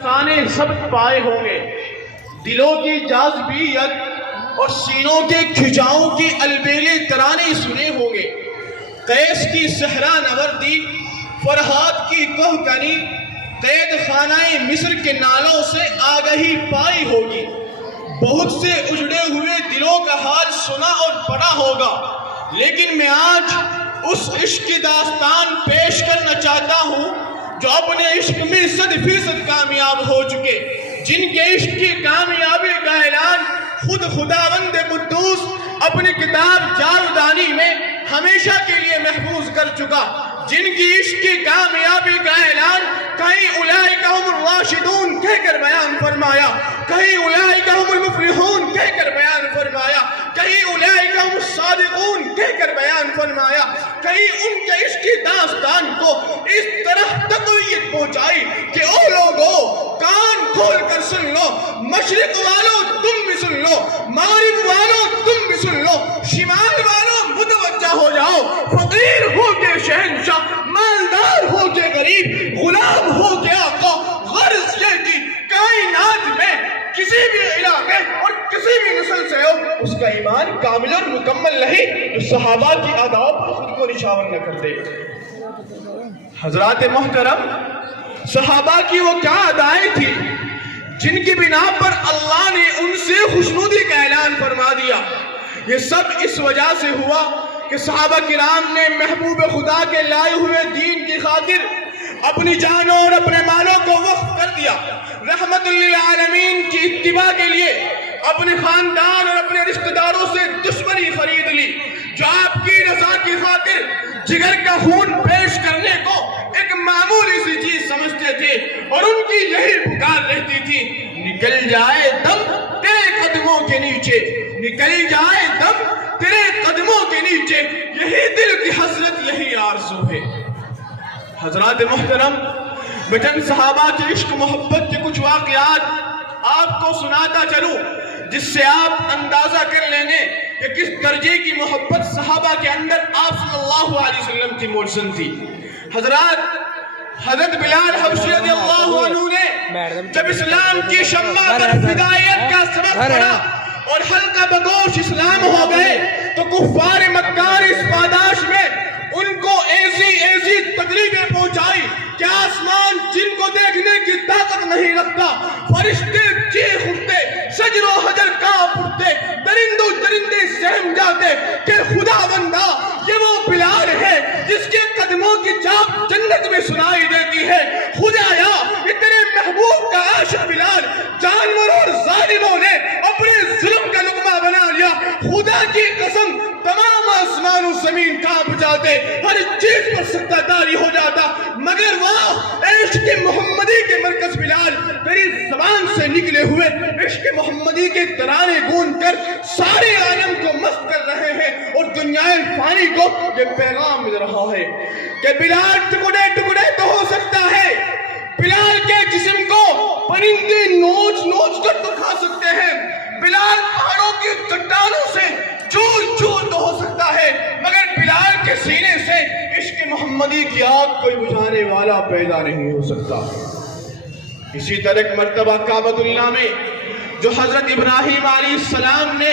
تانے سب پائے ہوں گے، دلوں کی جاذبیت اور سینوں کے کھجاؤں کی البیلے ترانے سنے ہوں گے۔ قیس کی صحرا نوردی، فرحات کی کوہ کنی، قید خانہ مصر کے نالوں سے آگہی پائی ہوگی۔ بہت سے اجڑے ہوئے دلوں کا حال سنا اور پڑھا ہوگا، لیکن میں آج اس عشق کی داستان پیش کرنا چاہتا ہوں جو اپنے عشق میں 100% کامیاب ہو چکے، جن کے عشق کی کامیابی کا اعلان خود خداوند قدوس اپنی کتاب جاودانی میں ہمیشہ کے لیے محفوظ کر چکا، جن کی عشق کی کامیابی کا اعلان کہیں اولئک هم الراشدون کہہ کر بیان فرمایا، کہیں اولئک هم المفلحون کہہ کر بیان فرمایا، کہیں اولئک هم الصادقون کہہ کر بیان فرمایا، کہیں ان کے عشق کی داستان کو اس طرح تقویت پہنچائی کہ او لوگو کان کھول کر سن لو، مشرق والوں تم بھی سن لو، مغرب والوں تم بھی سن لو، شمال والوں متوجہ ہو جاؤ، فقیر ہو کے شہنشاہ، مالدار ہو کے غریب، غلام ہو کے آقا، غرض یہ کہ کائنات میں کسی بھی علاقے اور کسی بھی نسل سے ہو اس کا ایمان کامل اور مکمل نہیں جو صحابہ کی آداب پر خود کو نشاور نہ کر دے۔ حضرات محترم، صحابہ کی وہ کیا ادائیں تھی جن کی بنا پر اللہ نے ان سے خوشنودی کا اعلان فرما دیا۔ یہ سب اس وجہ سے ہوا کہ صحابہ کرام نے محبوب خدا کے لائے ہوئے دین کی خاطر اپنی جانوں اور اپنے مالوں کو وقف کر دیا، رحمت للعالمین کی اتباع کے لیے اپنے خاندان اور اپنے رشتہ داروں سے دشمنی خرید لی، جو آپ کی رضا کی خاطر جگر کا خون پیش کرنے کو ایک معمولی سی چیز سمجھتے تھے، اور ان کی یہی پکار رہتی تھی نکل جائے دم تیرے قدموں کے نیچے، نکل جائے دم تیرے قدموں کے نیچے، یہی دل کی حسرت، یہی آرزو ہے۔ حضرات محترم، میں چند صحابہ کے عشق محبت کے کچھ واقعات آپ کو سناتا چلوں جس سے آپ اندازہ کر لیں گے کہ کس درجے کی محبت صحابہ کے اندر آپ صلی اللہ علیہ وسلم کی موجزن تھی۔ حضرت بلال حبشی رضی اللہ عنہ نے جب اسلام کی شمع پر فدائیت کا سبق پڑھا اور حلقہ بگوش اسلام ہو گئے تو کفار مکار اس پاداش میں ان کو ایسی تکلیفیں پہنچائی کہ آسمان جن کو دیکھنے کی طاقت نہیں رکھتا، فرشتے چیخ اٹھتے، شجر و حجر کانپ اٹھتے، درندے سہم جاتے کہ خدا بندہ یہ وہ بلال ہے جس کے قدموں کی چاپ جنت میں سنائی دیتی ہے، خدایا یہ تیرے محبوب کا عاشق بلال جانوروں اور ظالموں نے اپنے ظلم کا لقمہ بنا لیا، خدا کی قسم تمام آسمان و زمین کانپ جاتے، ہر چیز پر سکتہ داری ہو جاتا، مگر وہ عشق محمدی کے مرکز بلال تیری زبان سے نکلے ہوئے عشق محمدی کے ترانے گونج کر سارے عالم کو مست کر رہے ہیں، اور دنیا فانی کو یہ پیغام مل رہا ہے کہ بلال ٹکڑے ٹکڑے تو ہو سکتا ہے، بلال کے جسم کو پرندے نوچ نوچ کر تو کھا سکتے ہیں، بلال پہاڑوں کی چٹانوں سے چور چور تو ہو سکتا ہے، مگر بلال کے سینے سے عشق محمدی کی آگ کوئی بجھانے والا پیدا نہیں ہو سکتا۔ اسی طرح ایک مرتبہ کعبۃ اللہ میں جو حضرت ابراہیم علیہ السلام نے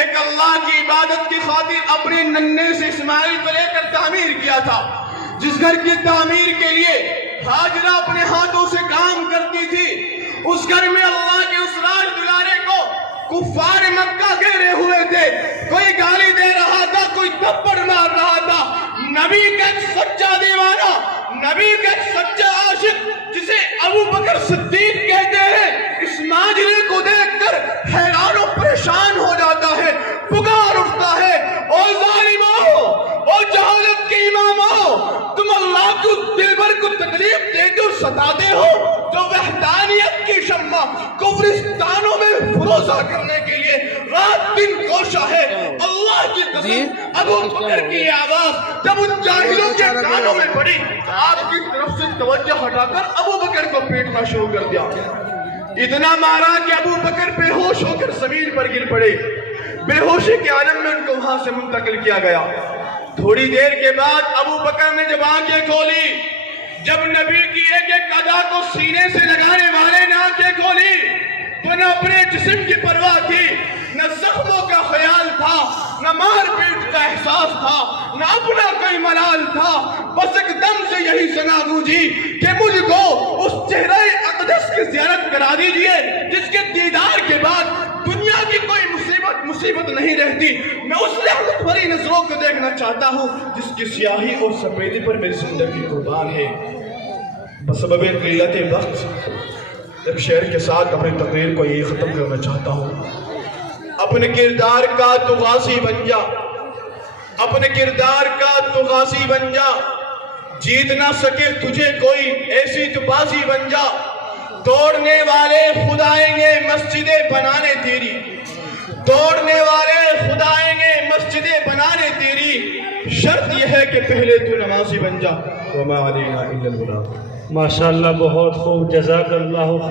ایک اللہ کی عبادت کی خاطر اپنے ننھے سے اسماعیل کو لے کر تعمیر کیا تھا، جس گھر کی تعمیر کے لیے ہاجرہ اپنے ہاتھوں سے کام کرتی تھی، اس گھر میں اللہ کے اس راج دلارے کو کفار مکہ گھیرے ہوئے تھے، کوئی گالی دے رہا تھا، کوئی تھپڑ مار رہا تھا، نبی کا ایک سچا دیوانہ، نبی کا ایک سچا عاشق جسے ابو بکر صدیق کہتے ہیں، اس ماجرے کو دیکھ کر حیران و پریشان ہو جاتا ہے، پکار اٹھتا ہے، او ظالموں، او جہالت کے اماموں، تم اللہ کو دل بھر کو تکلیف دیتے اور ستاتے ہو، جو وحدانیت کی شمع کفرستانوں میں فروزہ کرنے کے لیے رات دن کوشاں ہے، اللہ کی قسم ابو بکر کی آواز جب ان جاہلوں کے کانوں میں پڑی، آپ کی طرف سے توجہ ہٹا کر ابو بکر کو پیٹنا شروع کر دیا، اتنا مارا کہ ابو بکر بے ہوش ہو کر زمین پر گر پڑے، بے ہوشی کے عالم میں ان کو وہاں سے منتقل کیا گیا۔ تھوڑی دیر کے بعد ابو بکر نے جب آنکھیں کھولی، جب نبی کی ایک ایک ادا کو سینے سے لگانے والے نہ اپنے جسم کی پرواہ تھی، نہ زخموں کا خیال تھا، نہ مار پیٹ کا احساس تھا، نہ اپنا کوئی ملال تھا، بس ایک دم سے یہی ثنا گونجی کہ مجھ کو اس چہرہ اقدس کی زیارت کرا دیجئے جس کے دیدار کے بعد دنیا کی کوئی مصیبت نہیں رہتی۔ میں اس رحمت بھری نظروں کو دیکھنا چاہتا ہوں جس کی سیاہی اور سفیدی پر میری زندگی قربان ہے۔ بسبب قلت وقت ایک شعر کے ساتھ اپنی تقریر کو یہ ختم کرنا چاہتا ہوں۔ اپنے کردار کا تو غازی بن جا، اپنے کردار کا تو غازی بن جا، جیت نہ سکے تجھے کوئی ایسی تو بازی بن جا، توڑنے والے خود آئیں گے مسجدیں بنانے تیری، توڑنے والے خود آئیں گے مسجدیں بنانے تیری، شرط یہ ہے کہ پہلے تو نمازی بن جا، وما علینا الا البلاغ۔ ماشاءاللہ، بہت خوب، جزاک اللہ خیر۔